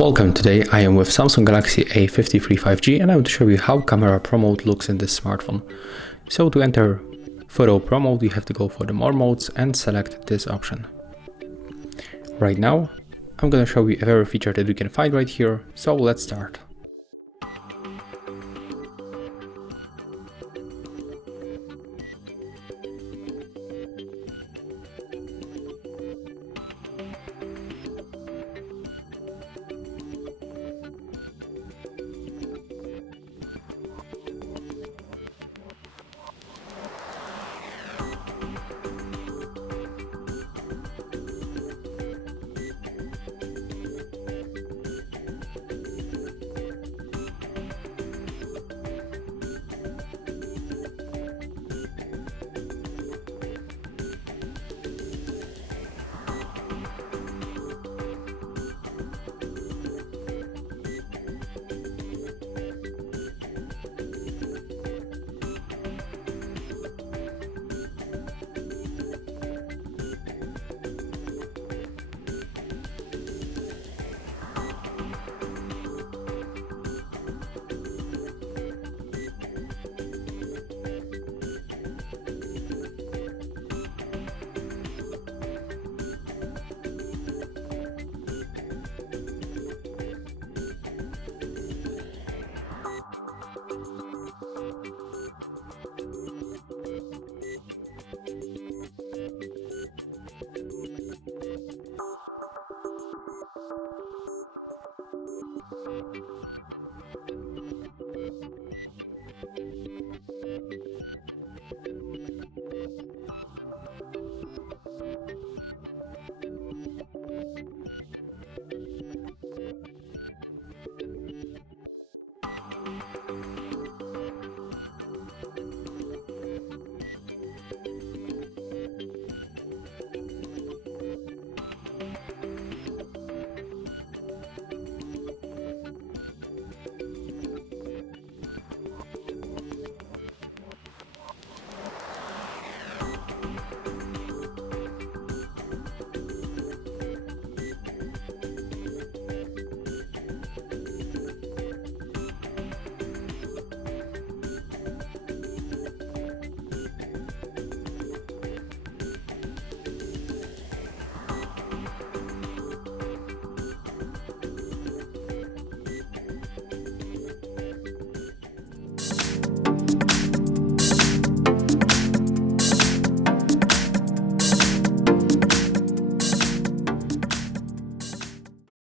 Welcome, today I am with Samsung Galaxy A53 5G and I will show you how camera Pro mode looks in this smartphone. So to enter Photo Pro mode you have to go for the More modes and select this option. Right now I'm gonna show you a rare feature that you can find right here, so let's start.